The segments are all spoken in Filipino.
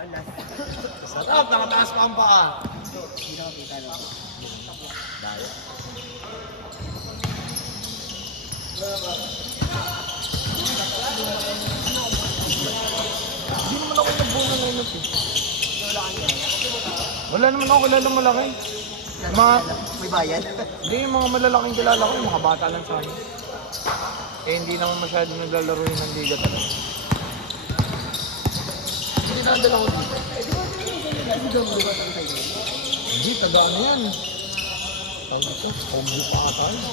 Sarap, nakataas pa ang paa. Hindi nakapita lang. Dahil. Hindi naman ako nagbuno ng inot eh. Wala naman ako kilala malaki. Mga, May bayan. hindi yung mga malalaking kilala ko, yung mga bata lang sa akin. Eh hindi naman masyado naglalaro yun ng liga talaga. Hindi nadala ko dito. Hindi, taga ano yan. Tawag ito, Ombu pa ata yun.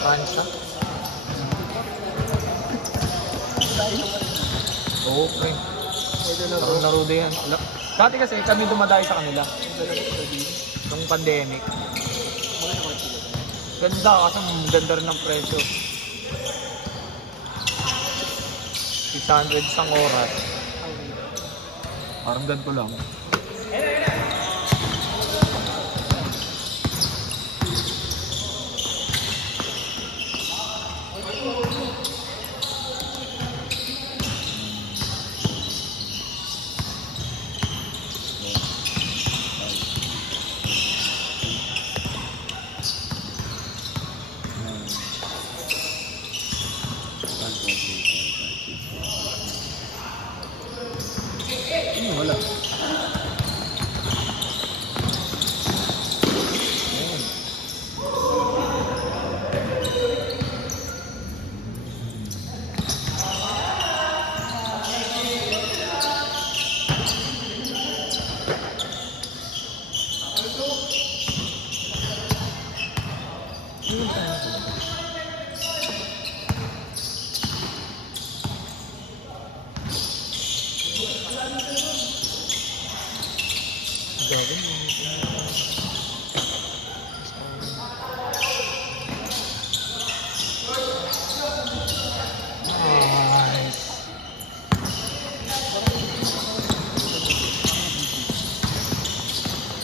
Kansa. Oo, pre. Ang laro din yan. Dati kasi kami dumadayo sa kanila. Nung pandemic. Ganda kasi ganda rin ng presyo. 600 isang oras. Parang ganito lang. Wala.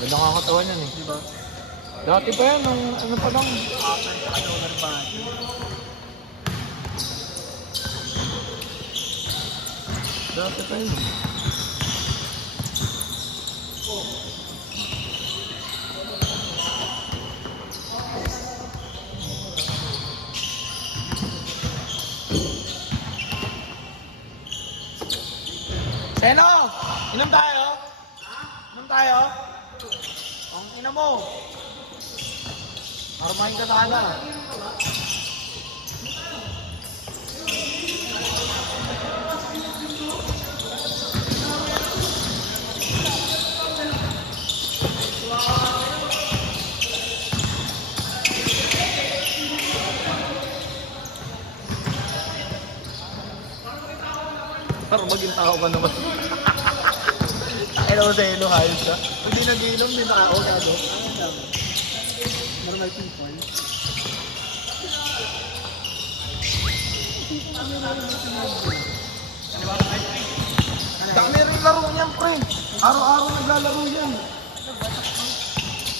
Ganda nga katawan yan eh. Diba? Dati pa yan, nung ano pa lang. After sa owner ba? Dati pa yun. Seno! Inom tayo? Inom tayo? Ang ina mo! Armahin ka sana. Parang maging tao ka naman. Hello sa ilo, hayos ka. Hindi nag-iinom, hindi tao ka do. Normal people. Dami rin laro niyan, pre. Araw-araw naglalaro yan.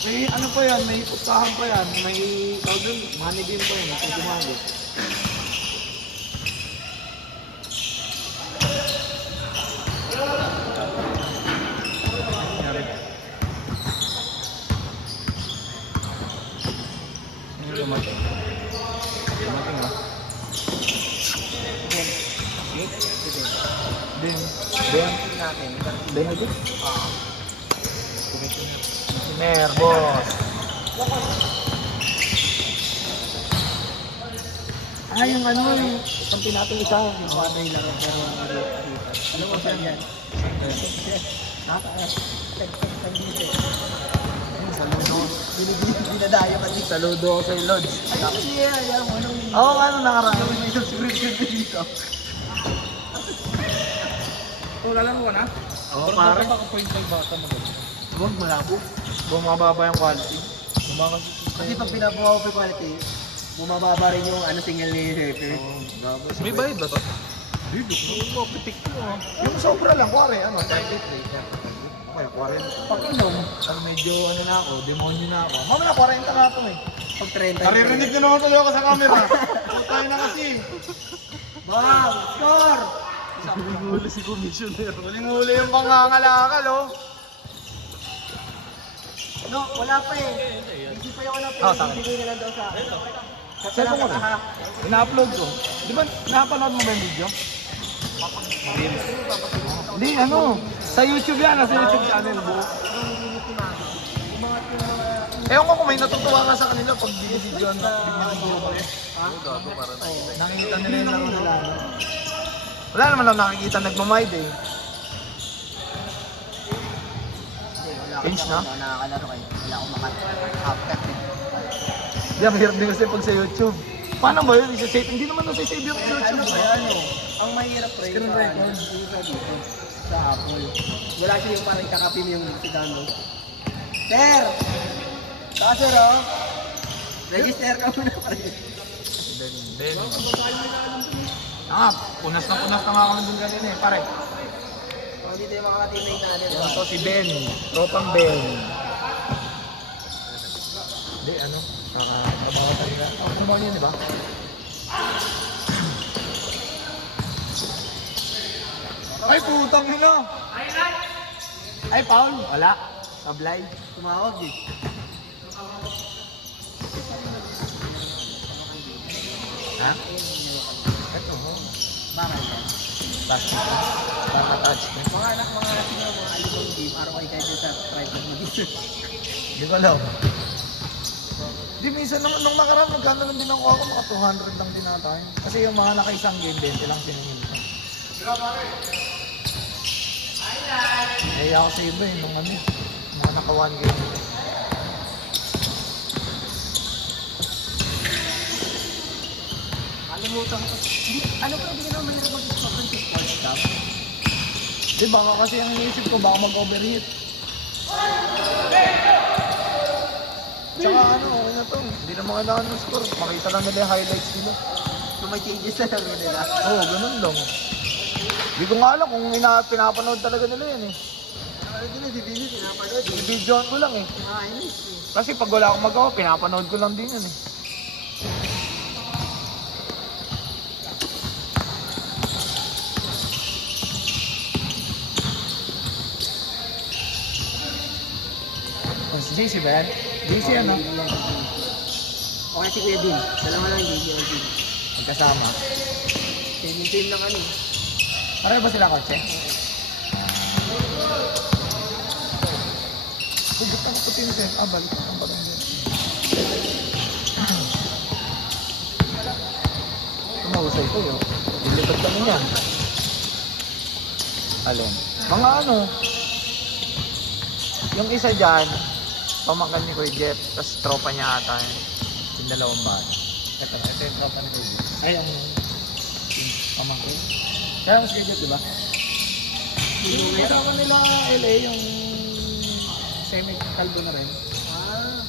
May ano pa yan, may pustahan pa yan, may tawag doon, money game pa yan, may gumago. Ano dumating? Dumating ah. Ben. Ben. Natin. Ben ito? Nervos. Ah, yung ano, yung kampi natin isa. Yung waday lang pero ano ko saan yan? Saludo. Binadayo ka dito. Saludo ako sa Lods. Ayaw mo anong Oo, ano nakaraan? may subscription ka dito. Lalaro ka na? Oo, pare. Baka point lang bata mo. Huwag malabo. Bumababa yung quality. Kasi pag pinabawa ko quality, bumababa rin yung ano signal ni Surfer. May bayad ba to? Yung sobra lang, kuwari, ano, 33. Okay, 40. Pag inom, pag medyo ano na ako, demonyo na ako. Mamaya 40 na ako eh. Pag 30. Naririnig nyo naman tuloy ako sa camera. Tayo na kasi. Bang! Score! Huli si Commissioner. Huling-huli yung pangangalakal, oh. No, wala pa eh. Hindi pa yung ano, Ah, sa akin. bibigay na lang daw sa akin. Saan mo rin? Ina-upload ko. Di ba, napanood mo ba yung video? Hindi, ano. Sa YouTube yan, nasa YouTube channel buo. Ewan ko kung may natutuwa ka sa kanila pag binibidyoan na. Nakikita nila yung laro nila. Wala naman lang nakikita nagmamide eh. Pinch na? Nakakalaro kayo. Wala akong half-cut eh. Di, ang hirap din kasi pag sa YouTube. Paano ba yun? Isa-save? Hindi naman nasa-save yung sa YouTube. Ang mahirap pre, Screen sa record. yung sa dito, sa Apple. Wala siya yung parang kakapim yung download. Sir! Saka sir oh! Register ka muna pa rin. Ben. Ah, punas na nga kami dun kanina eh, pare. Kung dito yung mga teammate natin. Yan to si Ben, tropang Ben. Hindi, ano, nakatrabaho ka nila. Trabaho niya, di ba? Ay, putang ina! Ay, Paul! Wala. Sablay. Tumawag eh. Ha? Ito, ho. Bakit? Touch. Touch. Mga anak siguro mga alibang game, araw kayo kayo sa private mo dito. Hindi ko alam. Di, minsan nung nakaraan, magkano lang din ako mga 200 lang din ata yun. Kasi yung mga nakaisang game, 20 lang siningin ko. Kaya ako sa iba eh, nung ano, mga naka 1 game. Kalimutan ko. Ano pa hindi ka naman mahirap mag-stop ng sports cup? Di, baka kasi ang iniisip ko, baka mag-overheat. Tsaka ano, okay na to. Hindi na kailangan ng score. Makita lang nila yung highlights nila. Kung may changes na laro nila. Oo, ganun lang. Hindi ko nga alam kung pinapanood talaga nila yun eh. Ano din na, DVD, pinapanood eh. Ibidyoan ko lang eh. Nakainis eh. Kasi pag wala akong magawa, pinapanood ko lang din yun eh. Si JC ba yan? JC ano? Okay si Kuya Din. Dalawa lang yung JJ. Magkasama. Team lang ano eh. Pareho ba sila kotse? Hugot na ko pinsin. Balik ang barang din. Tumawasay ko yun. Dilipad kami yan. Alin? Mga ano? Yung isa dyan, pamangkan ni Kuya Jeff, tapos tropa niya ata yun. Yung dalawang bahay. Ito yung tropa ni Kuya Jeff. Ay, ang pamangkin. Kaya mas Kuya Jeff, diba? Yung kasama nila LA, yung semi-kalbo na rin. Ah.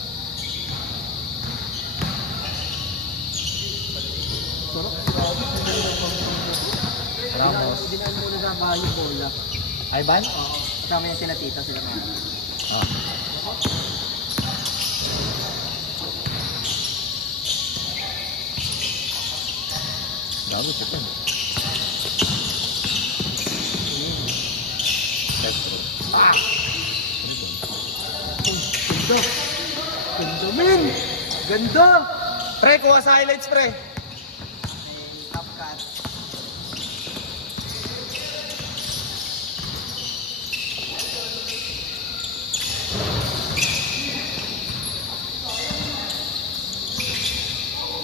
Ramos. Dinaan muna sa bahay yung bola. Ivan? Oo. Kasama yan sila tita, sila mga. Ah. Dami siya pa. Ah! Ganda! Ganda, men! Ganda! Pre, kuha sa highlights, pre. Top cut.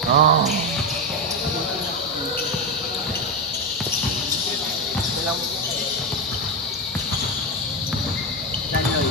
Oh. Walang... Danoy.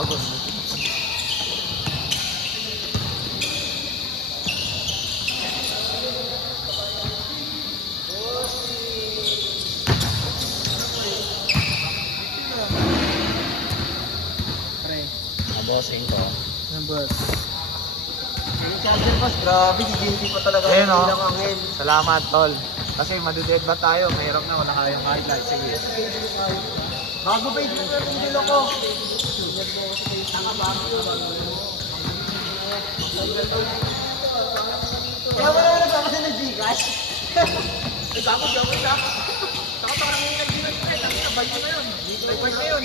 Gago. Pre. Bossing ko. Ang boss. Yung charger boss, grabe, giginti pa talaga. Ayun, oh. Bilang angin. Salamat, tol. Kasi madedead ba tayo? Mahirap na, wala kayong highlight. Sige. Bago pa yung dilo ko. Kaya mo naman nagkakasi ng Gcash. Eh, gago, gago na. Takot ako nang nag-ginas na. Sabay ko na yun. Sabay na yun.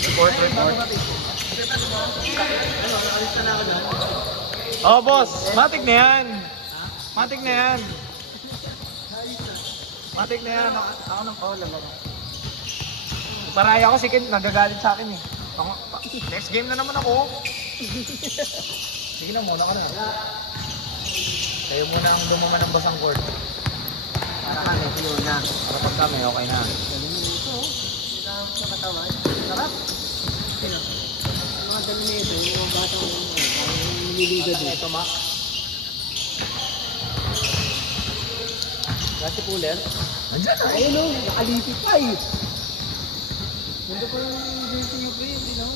Report. Oh, boss. Matik na yan. Matik na yan. Matik na yan. Ako nang call. Maraya ko si Ken. Nagagalit sa akin eh. Next game na naman ako. Sige na, muna ka na. Kayo muna ang lumaman ng basang court. Para kami, yun na. Para pag kami, okay na. Sa katawan. Sarap. Yung mga dami nito, yung mga batang nililiga din. Ito, Mac. Kasi cooler. Nandiyan na. Ayun o, nakalipit pa eh. Ganda pa yung drinking yung pre, hindi na.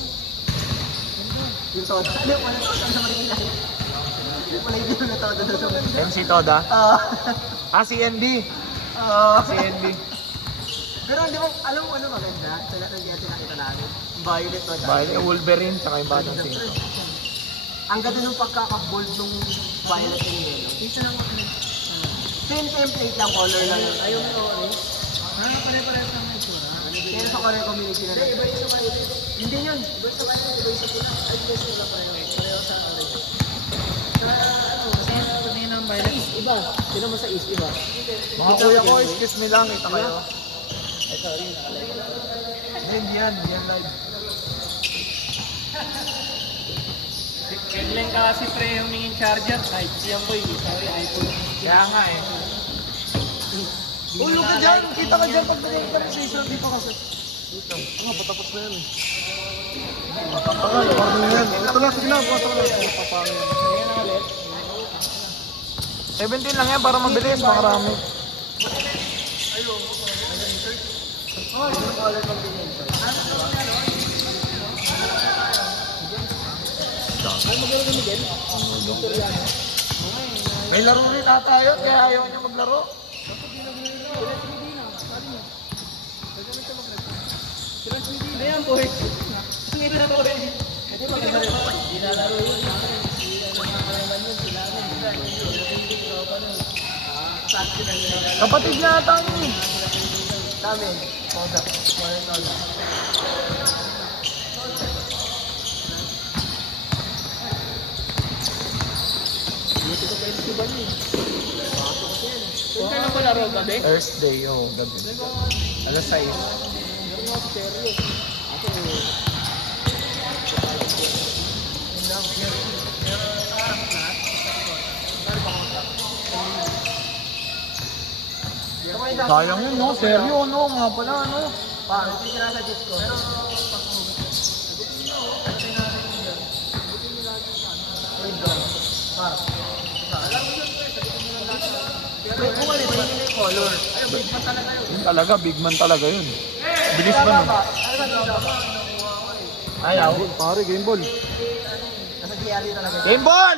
Ganda. Yung soda. Ano pala soda na Marikina? Yung pala yung na soda na soda. MC Toda. CNB. CNB. Pero hindi mo, alam mo ano maganda? Sa lahat ng diyan nakita namin. Violet soda. Violet, Wolverine, tsaka yung batang singko. Ang ganda ng pagkaka-bold ng violet yung yellow. Dito lang ako. Same template lang, color lang. Ayaw mo orange. Pare-parehas lang yung itsura. Pero sa color combination na lang. Iba yung sa violet. Hindi yun. Iba sa violet, iba yung sa pula. Ay, iba yung sa pareho. Pareho sa orange. Sa ano, kasi tingin ng violet. Iba. Sino mo sa east, iba. Mga kuya ko, excuse me lang, kita kayo. Ay, sorry, nakalive. Hindi yan live. Kailan ka kasi pre humingin charger? Ay, siya ko eh. Sorry, iPhone. Kaya nga eh. Ulo ka dyan, kita ka dyan pag naging conversation, di pa kasi. Dito. Patapos na yan eh. Ito lang, sige lang, bukas ako lang. Papangin. 17 lang yan para mabilis, makarami. Oh, yung color combination. May laro rin ata yun, kaya ayaw niya maglaro. Ayan, boy. Ang ito na to rin. Ito maganda rin. Dinalaro yun. Kapatid niya ata yun eh. Dami. Soda. Soda. Dito ko kayo si Bani. Pasok ko yan. Kung ka lang malaro gabi? Thursday, oh, gabi. Alas 6. Sayang yun, no? Seryo, no? Nga pala, no? Parang hindi sila sa disco. Pero color. Yun talaga, big man talaga yun. Bilis ba nun? Ayaw. Pare, game ball. Nasa GRD talaga. Game ball!